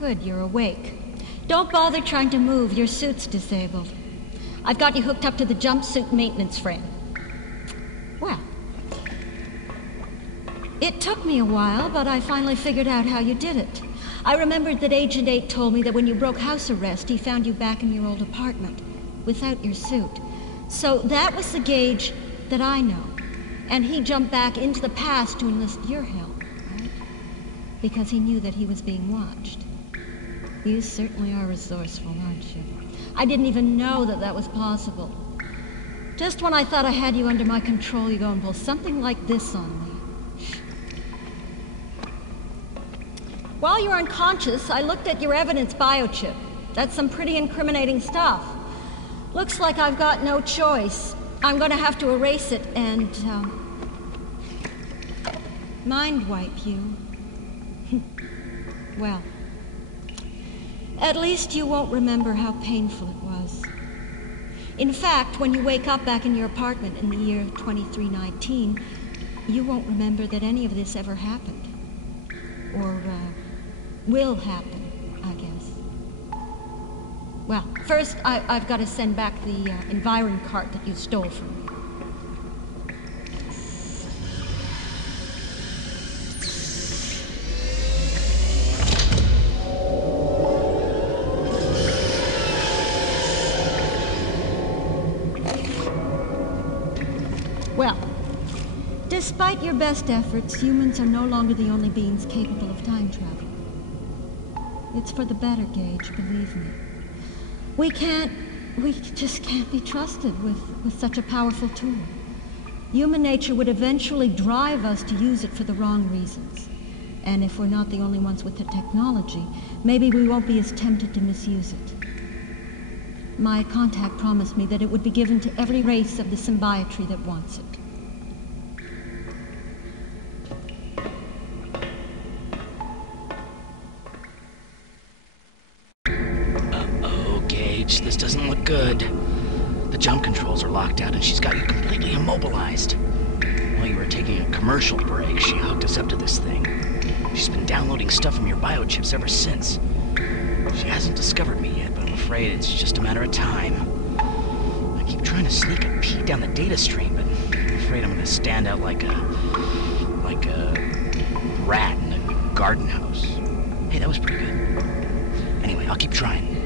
Good, you're awake. Don't bother trying to move. Your suit's disabled. I've got you hooked up to the jumpsuit maintenance frame. Well, it took me a while, but I finally figured out how you did it. I remembered that Agent 8 told me that when you broke house arrest, he found you back in your old apartment, without your suit. So that was the Gage that I know. And he jumped back into the past to enlist your help, right? Because he knew that he was being watched. You certainly are resourceful, aren't you? I didn't even know that that was possible. Just when I thought I had you under my control, you go and pull something like this on me. While you were unconscious, I looked at your evidence biochip. That's some pretty incriminating stuff. Looks like I've got no choice. I'm going to have to erase it and, mind wipe you. Well, at least you won't remember how painful it was. In fact, when you wake up back in your apartment in the year 2319, you won't remember that any of this ever happened. Or, will happen, I guess. Well, first, I've got to send back the Environ cart that you stole from me. Well, despite your best efforts, humans are no longer the only beings capable of time travel. It's for the better, Gage, believe me. We just can't be trusted with such a powerful tool. Human nature would eventually drive us to use it for the wrong reasons. And if we're not the only ones with the technology, maybe we won't be as tempted to misuse it. My contact promised me that it would be given to every race of the symbiotree that wants it. This doesn't look good. The jump controls are locked out and she's got you completely immobilized. While you were taking a commercial break, she hooked us up to this thing. She's been downloading stuff from your biochips ever since. She hasn't discovered me yet, but I'm afraid it's just a matter of time. I keep trying to sneak a peek down the data stream, but I'm afraid I'm gonna stand out like a rat in a garden house. Hey, that was pretty good. Anyway, I'll keep trying.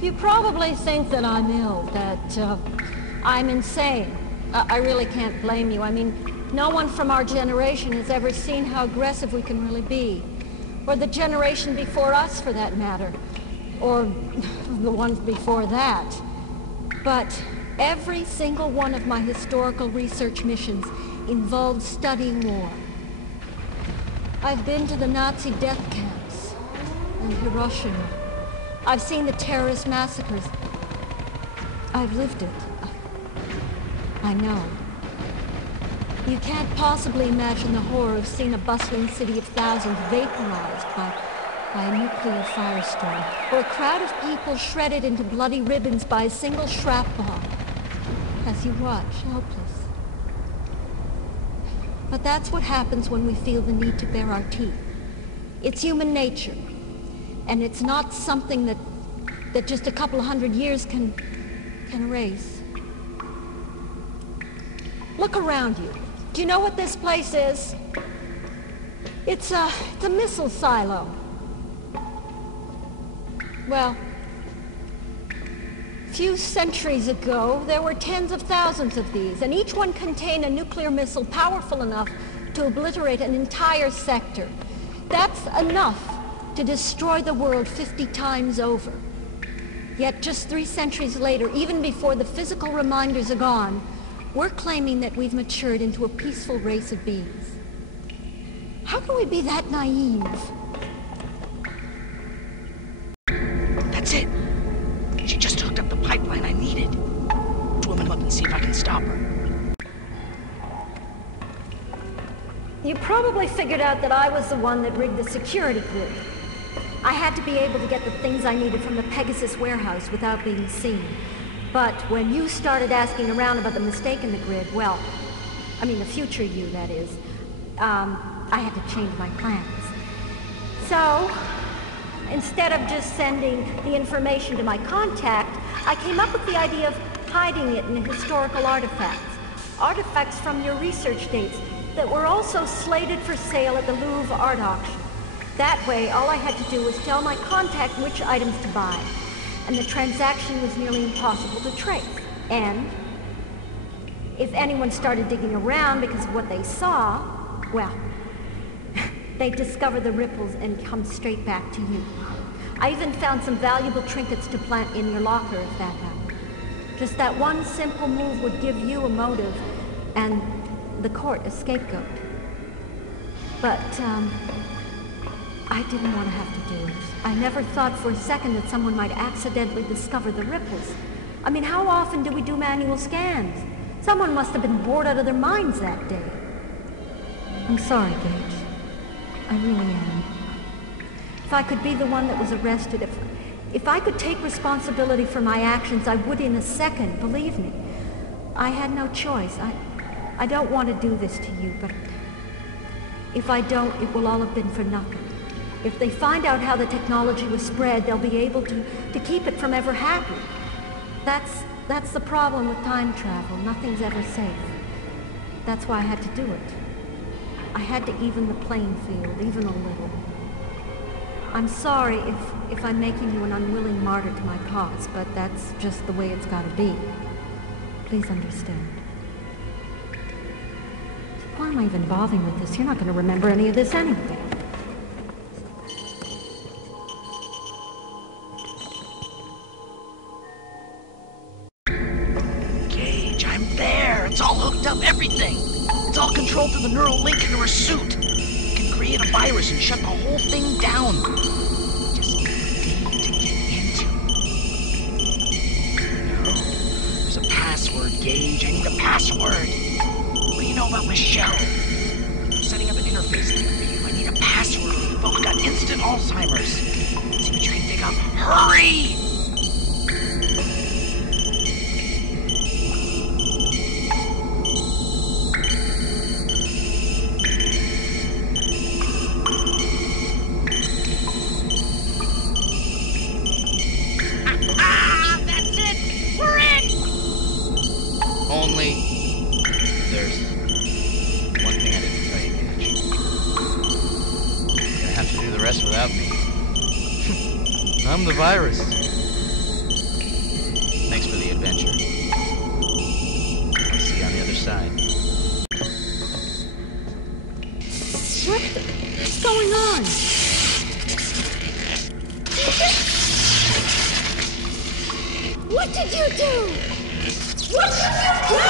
You probably think that I'm ill, that I'm insane. I really can't blame you. I mean, no one from our generation has ever seen how aggressive we can really be. Or the generation before us, for that matter. Or the ones before that. But every single one of my historical research missions involved studying war. I've been to the Nazi death camps and Hiroshima. I've seen the terrorist massacres. I've lived it. I know. You can't possibly imagine the horror of seeing a bustling city of thousands vaporized by a nuclear firestorm, or a crowd of people shredded into bloody ribbons by a single shrap bomb, as you watch, helpless. But that's what happens when we feel the need to bare our teeth. It's human nature. And it's not something that just a couple of 100 years can erase. Look around you. Do you know what this place is? It's a missile silo. Well, a few centuries ago, there were tens of thousands of these, and each one contained a nuclear missile powerful enough to obliterate an entire sector. That's enough to destroy the world 50 times over. Yet just 3 centuries later, even before the physical reminders are gone, we're claiming that we've matured into a peaceful race of beings. How can we be that naive? That's it. She just hooked up the pipeline I needed. Swim him up and see if I can stop her. You probably figured out that I was the one that rigged the security grid. I had to be able to get the things I needed from the Pegasus warehouse without being seen. But when you started asking around about the mistake in the grid, well, I mean the future you, that is, I had to change my plans. So, instead of just sending the information to my contact, I came up with the idea of hiding it in historical artifacts. Artifacts from your research dates that were also slated for sale at the Louvre art auction. That way, all I had to do was tell my contact which items to buy, and the transaction was nearly impossible to trace. And if anyone started digging around because of what they saw, well, they'd discover the ripples and come straight back to you. I even found some valuable trinkets to plant in your locker if that happened. Just that one simple move would give you a motive and the court a scapegoat. But, I didn't want to have to do it. I never thought for a second that someone might accidentally discover the ripples. I mean, how often do we do manual scans? Someone must have been bored out of their minds that day. I'm sorry, Gage. I really am. If I could be the one that was arrested, if I could take responsibility for my actions, I would in a second, believe me. I had no choice. I don't want to do this to you, but if I don't, it will all have been for nothing. If they find out how the technology was spread, they'll be able to keep it from ever happening. That's the problem with time travel. Nothing's ever safe. That's why I had to do it. I had to even the playing field, even a little. I'm sorry if I'm making you an unwilling martyr to my cause, but that's just the way it's gotta be. Please understand. So why am I even bothering with this? You're not gonna remember any of this anyway. Gage, I'm there. It's all hooked up, everything. It's all controlled through the neural link into her suit. You can create a virus and shut the whole thing down. Just need to get into. No. There's a password, Gage. I need a password. What do you know about Michelle? I'm setting up an interface link for you. I need a password. We've both got instant Alzheimer's. See what you can dig up. Hurry! Only, there's one thing I didn't tell you, Gage. You're gonna have to do the rest without me. I'm the virus. Thanks for the adventure. I'll see you on the other side. What's going on? What did you do? What did you do?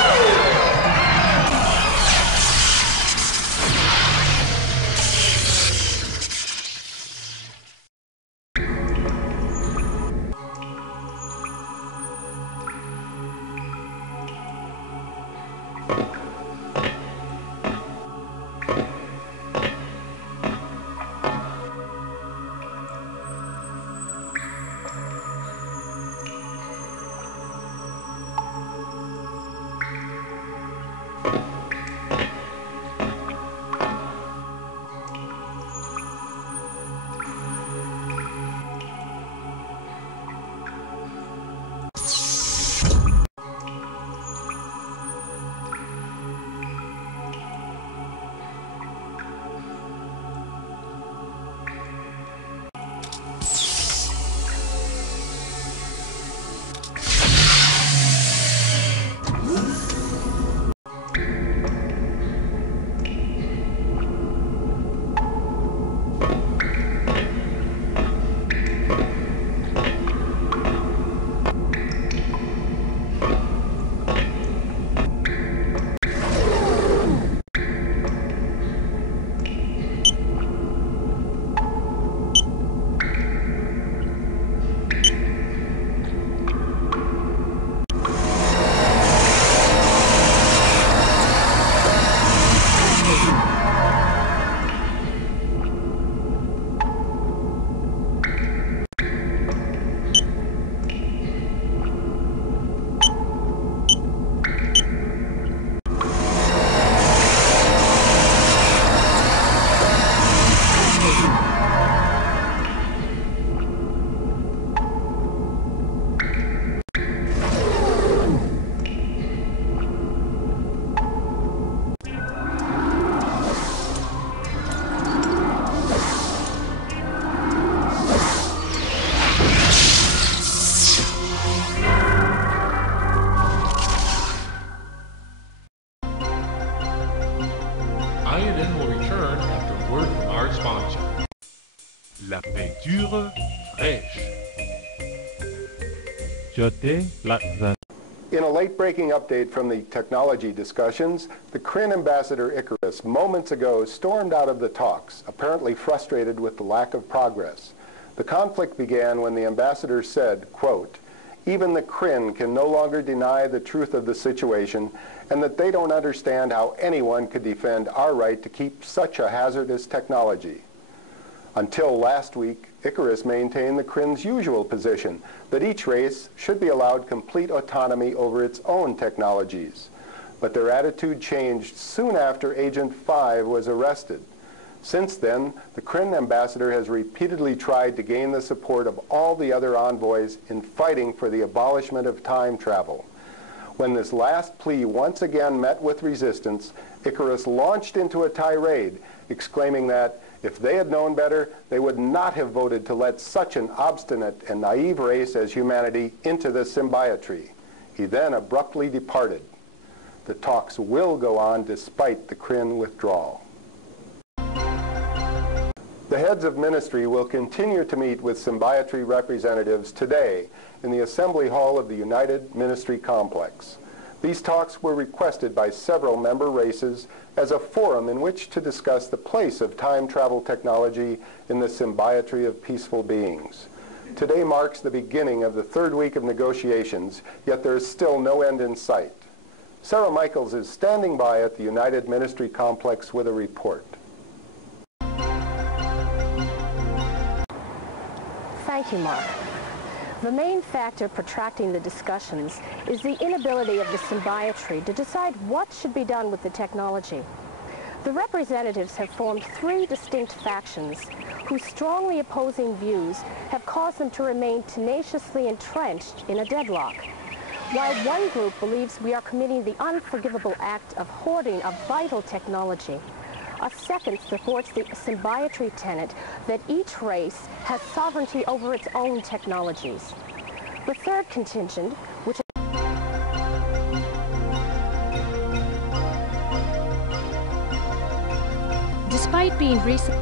culture fraîche. In a late-breaking update from the technology discussions, the Kryn ambassador Icarus moments ago stormed out of the talks, apparently frustrated with the lack of progress. The conflict began when the ambassador said, quote, "Even the Kryn can no longer deny the truth of the situation and that they don't understand how anyone could defend our right to keep such a hazardous technology." Until last week, Icarus maintained the Kryn's usual position, that each race should be allowed complete autonomy over its own technologies. But their attitude changed soon after Agent 5 was arrested. Since then, the Kryn ambassador has repeatedly tried to gain the support of all the other envoys in fighting for the abolishment of time travel. When this last plea once again met with resistance, Icarus launched into a tirade, exclaiming that if they had known better, they would not have voted to let such an obstinate and naive race as humanity into the symbiotry. He then abruptly departed. The talks will go on despite the Kryn withdrawal. The heads of ministry will continue to meet with symbiotry representatives today in the Assembly Hall of the United Ministry Complex. These talks were requested by several member races as a forum in which to discuss the place of time travel technology in the symbiotry of peaceful beings. Today marks the beginning of the third week of negotiations, yet there is still no end in sight. Sarah Michaels is standing by at the United Ministry Complex with a report. Thank you, Mark. The main factor protracting the discussions is the inability of the symbiotry to decide what should be done with the technology. The representatives have formed three distinct factions whose strongly opposing views have caused them to remain tenaciously entrenched in a deadlock. While one group believes we are committing the unforgivable act of hoarding a vital technology, a second supports the symbiotry tenet that each race has sovereignty over its own technologies. The third contingent, which Despite being recent